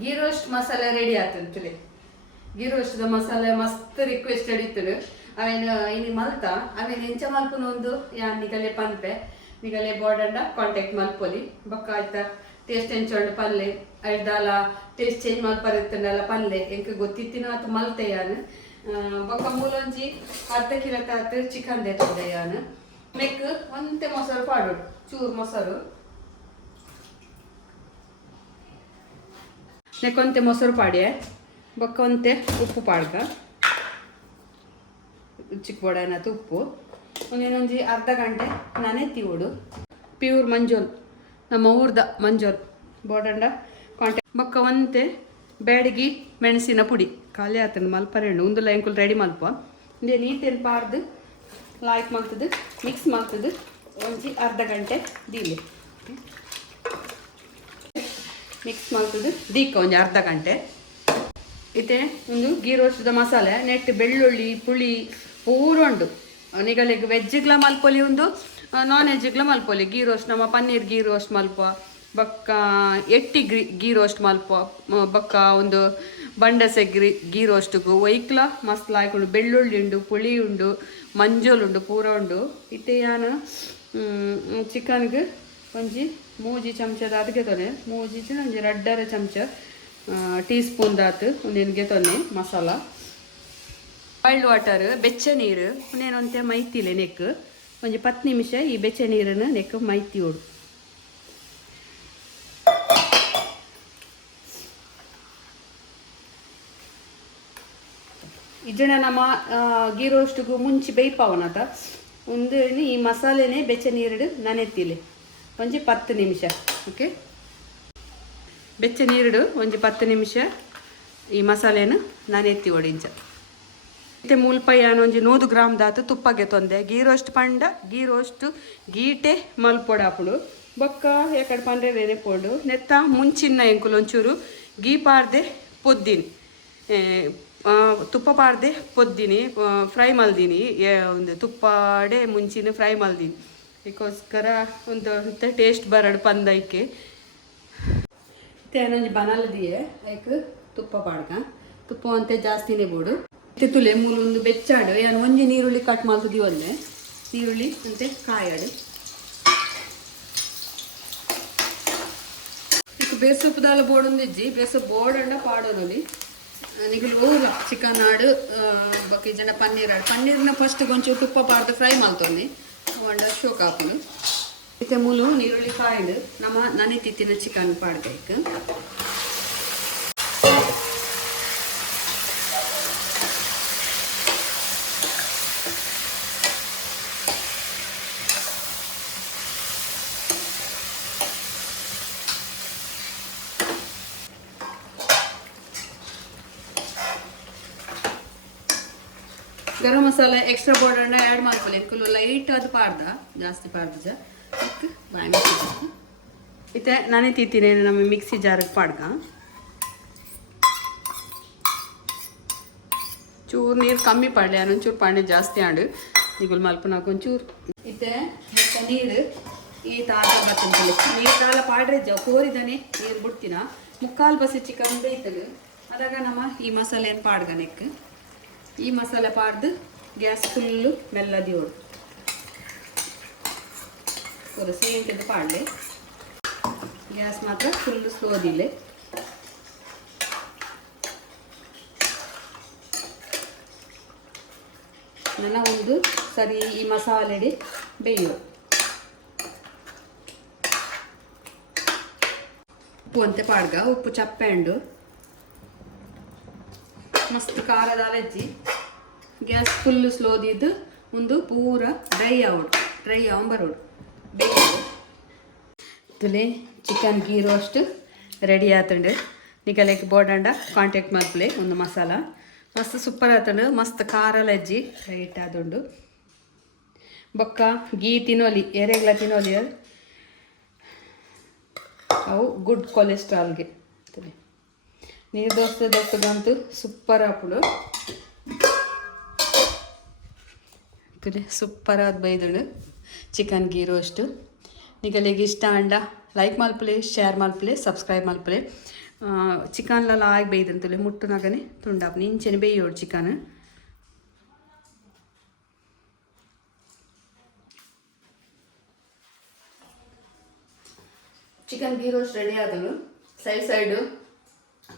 Ghee roast ಮಸಾಲೆ ready ಆಗ್ತದೆ. ಗೀ ರೋಸ್ಟ್ದ ಮಸಾಲೆ ಮಸ್ತ್ ರಿಕ್ವೆಸ್ಟೆಡ್ ಇತ್ತು. ಅವೇನು ಇನಿ ಮಲ್ತ ಅವೇನು ಎಂಚ ಮಲ್ಪುನ ಒಂದು ಯಾನ್ ನಿಗಲೆ ಪನ್ಪೆ ನಿಗಲೆ ಬೋರ್ಡಂಡ ಕಾಂಟ್ಯಾಕ್ಟ್ ಮಲ್ಪೊಲಿ ಬೊಕ್ಕ ಆಯ್ತಾ ಟೇಸ್ಟ್ ಎಂಚೊಂಡು ಪಲ್ಲೆ ಐದಾಲ ಟೇಸ್ಟ್ ಚೇಂಜ್ ಮಲ್ಪರಿತ್ತಂಡಲ್ಲ ಪಲ್ಲೆ ಎಂಕ ಗೊತ್ತಿತ್ತಿನ ಅದು ಮಲ್ತೆ ಯಾನು ಬೊಕ್ಕ ಮೂಲೊಂಜಿ ಅರ್ಧ ಕಿಲೋ ತಾತು ಚಿಕನ್ ತೆತ್ತೊಂದೆ ಯಾನು ನೆಕ್ ಒಂತೆ ಮೊಸರು ಪಾಡೋಡು ಚೂರು ಮೊಸರು ನೆಕ್ ಒಂತೆ ಮೊಸರು ಪಾಡ್ಯೆ ಬೊಕ್ಕ ಒಂತೆ ಉಪ್ಪು ಪಾಡ್ಕ ಚಿಕ್ಕ ಬೊಡನದು ಉಪ್ಪು ಒಂದೇನೊಂಜಿ ಅರ್ಧ ಗಂಟೆ ನೆನೆತ್ತಿ ಓಡು ಪ್ಯೂರ್ ಮಂಜೋಲ್ ನಮ್ಮ ಊರ್ದ ಮಂಜೋಲ್ ಬೋಡಂಡ ಕಾಂಟ್ಯಾಕ್ಟ್ ಬೊಕ್ಕ ಒಂತೆ ಬ್ಯಾಡಗಿ ಮೆಣಸಿನ ಪುಡಿ ಖಾಲಿ ಆತನ ಮಲ್ಪರೆಂಡು ಉಂದುಲ ಎಂಕುಲು ರೆಡಿ ಮಲ್ಪ ಇಂದೇ ನೀಟೇನು ಪಾರ್ದು ಲಾಯ್ಕ್ ಮಲ್ತದು ಮಿಕ್ಸ್ ಮಲ್ತದು ಒಂಜಿ ಅರ್ಧ ಗಂಟೆ ದೀಲೆ ಮಿಕ್ಸ್ ಮಲ್ತದು ದೀಕ ಒಂಜಿ ಅರ್ಧ ಗಂಟೆ ಇತ್ತೆ ಒಂದು ಗೀ ರೋಸ್ಟ್ದ ಮಸಾಲೆ ನೆಟ್ ಬೆಳ್ಳುಳ್ಳಿ ಪುಳಿ ಪೂರ ಉಂಡು ನಿಗಲಿಗೆ ವೆಜ್ಜಿಗ್ಲ ಮಲ್ಪೊಲಿ ಒಂದು ನಾನ್ ವೆಜ್ಜಿಗ್ಲ ಮಲ್ಪೊಲಿ ಗೀ ರೋಸ್ಟ್ ನಮ್ಮ ಪನ್ನೀರ್ ಗೀ ರೋಸ್ಟ್ ಮಲ್ಪ ಬೊಕ್ಕ ಎಟ್ಟಿ ಗೀ ರೋಸ್ಟ್ ಮಲ್ಪ ಬೊಕ್ಕ ಒಂದು ಬಂಡಸೆ ಗೀ ರೋಸ್ಟ್ಗೂ ಒಯ್ಕ್ಲ ಮಸ್ತ್ ಲಾಯ್ಕೊಂಡು ಬೆಳ್ಳುಳ್ಳಿ ಉಂಡು ಪುಳಿ ಉಂಡು ಮಂಜೋಲ್ ಉಂಡು ಪೂರ ಉಂಡು ಇತ್ತೆ ಯಾನು ಚಿಕನ್ಗೆ ಒಂಜಿ 3 ಚಮಚದ ಅದಕ್ಕೆ ತೊನೆ 3 ಒಂಜಿ 2.5 ಚಮಚ ಟೀ ಸ್ಪೂನ್ ದಾತು ಒಂದೇನಿಗೆ ತೊನೆ ಮಸಾಲ ಬಾಯ್ಲ್ಡ್ ವಾಟರ್ ಬೆಚ್ಚ ನೀರು ಒಂದೇನೊಂತೆ ಮೈತಿಲೆ ನೆಕ್ ಒಂಜಿ 10 ನಿಮಿಷ ಈ ಬೆಚ್ಚ ನೀರನ್ನು ನೆಕ್ ಮೈತಿ ಓಡು ಇಜಣ ನಮ್ಮ ಗೀ ರೋಸ್ಟ್ಗೂ ಮುಂಚೆ ಬೇಯ್ಪಾವನತ ಒಂದು ಈ ಮಸಾಲೆನೇ ಬೆಚ್ಚ ನೀರು ನೆನೆತ್ತಿಲೆ ಒಂಜಿ 10 ನಿಮಿಷ ಓಕೆ ಬೆಚ್ಚ ನೀರು ಒಂಜಿ 10 ನಿಮಿಷ ಈ ಮಸಾಲೆನ ನೆನೆತ್ತಿ ಒಡಿಂಚ ಮತ್ತೆ ಮುಲ್ಪಯ್ಯಾನ ಒಂಜಿ 100 ಗ್ರಾಮ್ ದಾತು ತುಪ್ಪಗೆ ತೊಂದೆ ಗೀ ರೋಸ್ಟ್ ಪಂಡ ಗೀ ರೋಸ್ಟ್ ಗೀಟೆ ಮಲ್ಪೊಡಾಪುಡು ಬೊಕ್ಕ ಯಾಕಡೆ ಪಂಡ್ರೆ ರೇನೆ ಪೋಡು ನೆತ್ತ ಮುಂಚಿನ ಎಂಕುಲು ಒಂಚೂರು ಗೀ ಪಾರ್ದೆ ಪೊದ್ದಿನಿ ತುಪ್ಪ ಪಾರ್ದೆ ಪೊದ್ದಿನಿ ಫ್ರೈ ಮಲ್ದಿನಿ ಒಂದು ತುಪ್ಪಡೆ ಮುಂಚಿನ ಫ್ರೈ ಮಲ್ದಿನಿ ಅದಕ್ಕೋಸ್ಕರ ಒಂದು ಟೇಸ್ಟ್ ಬರಡು ಪಂದೈಕೆ ತೇನೊಂಜಿ ಬನಲ್ದಿಯೇ ಲೈಕ್ ತುಪ್ಪ ಪಾಡ್ಕ ತುಪ್ಪ ಅಂತೆ ಜಾಸ್ತಿನೇ ಬೋಡು ತುಲೆ ಮೂಲೊಂದು ಬೆಚ್ಚಾಡು ಏನು ಒಂಜಿ ನೀರುಳ್ಳಿ ಕಟ್ ಮಾಡ್ತದಿ ಒಂದೆ ನೀರುಳ್ಳಿ ಅಂತೆ ಕಾಯಾಡು ಈಗ ಬೇಸೊಪ್ಪುದಾಲ ಬೋಡೊಂದಿಜ್ಜಿ ಬೇಸೊಪ್ಪು ಬೋಡಂಡ ಪಾಡೋದಲ್ಲಿ ನಿಗಲು ಊರು ಚಿಕನ್ ಆಡು ಬಕ್ಕಿ ಜನ ಪನ್ನೀರ್ ಆಡು ಪನ್ನೀರ್ನ ಫಸ್ಟ್ ಒಂಚೂರು ತುಪ್ಪ ಪಾಡ್ದು ಫ್ರೈ ಮಾಡ್ತೊಂದು ಒಂಡ ಶೋಕ್ ಹಾಕೋದು ಮತ್ತೆ ಮೂಲು ನೀರುಳ್ಳಿ ಕಾಯ್ದು ನಮ್ಮ ನನೆ ತಿತ್ತಿನ ಚಿಕನ್ ಪಾಡ್ಬೇಕು ಗರಂ ಮಸಾಲೆ ಎಕ್ಸ್ಟ್ರಾ ಪೌಡರ್ನ ಆ್ಯಡ್ ಮಾಡ್ಕೊಳ್ಳಿ ಫುಲ್ಲು ಲೈಟ್ ಅದು ಪಾಡ್ದ ಜಾಸ್ತಿ ಪಾಡ್ದ ಬಾಯಿ ಮಿಕ್ಸಿ ಇತ್ತೆ ನಾನೇ ತಿಂತೀನಿ ನಮ್ಮ ಮಿಕ್ಸಿ ಜಾರಿಗೆ ಪಾಡ್ಕ ಚೂರು ನೀರು ಕಮ್ಮಿ ಪಾಡ್ಲಿ ಒಂಚೂರು ಪಾಂಡೆ ಜಾಸ್ತಿ ಆಡು ಈಗ ಮಲ್ಪನಾಗ ಒಂಚೂರು ಇತ್ತೆ ಮತ್ತೆ ನೀರು ಈ ತಾತ ಬರ್ತಂತಲ್ಲಿ ನೀರು ಕಾಲ ಪಾಡ್ರೆ ಕೋರಿದಾನೆ ನೀರು ಬಿಡ್ತೀನ ಮುಕ್ಕಾಲು ಬಸಿ ಚಿಕನ್ ಬೇಯ್ತದೆ ಅದಾಗ ನಮ್ಮ ಈ ಮಸಾಲೆ ಏನು ಪಾಡ್ಗ ನೆಕ್ ಈ ಮಸಾಲೆ ಪಾಡ್ದು ಗ್ಯಾಸ್ ಫುಲ್ಲು ಮೆಲ್ಲದಿ ಓಡು ஒரு ಸೇಂಟದು ಪಾಡ್ಲೆ ಗ್ಯಾಸ್ ಮಾತ್ರ ಫುಲ್ಲು ಸ್ಲೋದಿಲ್ಲೆ ನನ್ನ ಒಂದು ಸರಿ ಈ ಮಸಾಲೆಡಿ ಬೇಯೋ ಉಪ್ಪು ಅಂತೆ ಪಾಡ್ಗ ಉಪ್ಪು ಚಪ್ಪೆ ಉಂಡು ಮಸ್ತ್ ಖಾರದ ಅಲಜ್ಜಿ ಗ್ಯಾಸ್ ಫುಲ್ಲು ಸ್ಲೋದಿದ್ದು ಒಂದು ಪೂರ ಡ್ರೈ ಆವಂಬರೋಡು ಬೇಯ್ದು ತುಲೆ ಚಿಕನ್ ಗೀ ರೋಸ್ಟ್ ರೆಡಿ ಆತಂಡು ನಿಗಲೆಗ್ ಬೋಡಂಡ ಕಾಂಟ್ಯಾಕ್ಟ್ ಮಲ್ಪಲೆ ಒಂದು ಮಸಾಲ ಮಸ್ತ್ ಸೂಪರ್ ಆತಂಡು ಮಸ್ತ್ ಖಾರಲಜ್ಜಿ ಲೈಟ್ ಆದುಂಡು ಬೊಕ್ಕ ಗೀ ತಿನ್ನೋಲಿ ಎರೆಗ್ಲ ತಿನ್ನೋಲಿ ಅವು ಗುಡ್ ಕೊಲೆಸ್ಟ್ರಾಲ್ಗೆ ನೀರು ದೋಸ್ತದಂತೂ ಸೂಪರ್ ಆಪುಡು ಸೂಪರ್ ಆದ ಬೈದುಂಡು ಚಿಕನ್ ಗೀ ರೋಸ್ಟು ನಿಗಲಿಗೆ ಇಷ್ಟ ಅಂಡ ಲೈಕ್ ಮಲ್ಪಲೆ ಶೇರ್ ಮಲ್ಪಲೆ ಸಬ್ಸ್ಕ್ರೈಬ್ ಮಲ್ಪಲೆ ಚಿಕನ್ಲೆಲ್ಲ ಆಗಿ ಬೇಯ್ದಂತಲೇ ಮುಟ್ಟುನಾಗನೆ ತುಂಡಾಪು ಇಂಚೆನೆ ಬೇಯೋಡು chicken. Chicken ghee roast ready ಆದಳು. ಸೈಡು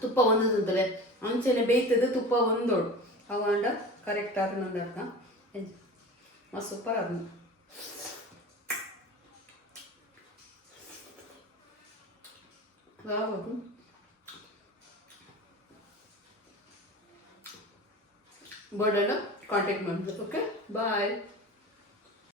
ತುಪ್ಪ ಒಂದದಲೆ ಅಂಚೆನೆ ಬೇಯ್ತದೆ ತುಪ್ಪ ಒಂದೋಡು ಅವಂಡ ಕರೆಕ್ಟ್ ಆದ ನಂದರ್ಥ ಮಸ್ತ್ ಸೂಪರ್ ಆದ. ಬೋರ್ಡೆಲ್ಲ ಕಾಂಟ್ಯಾಕ್ಟ್ ಮಾಡಿದ್ರು. ಓಕೆ ಬಾಯ್.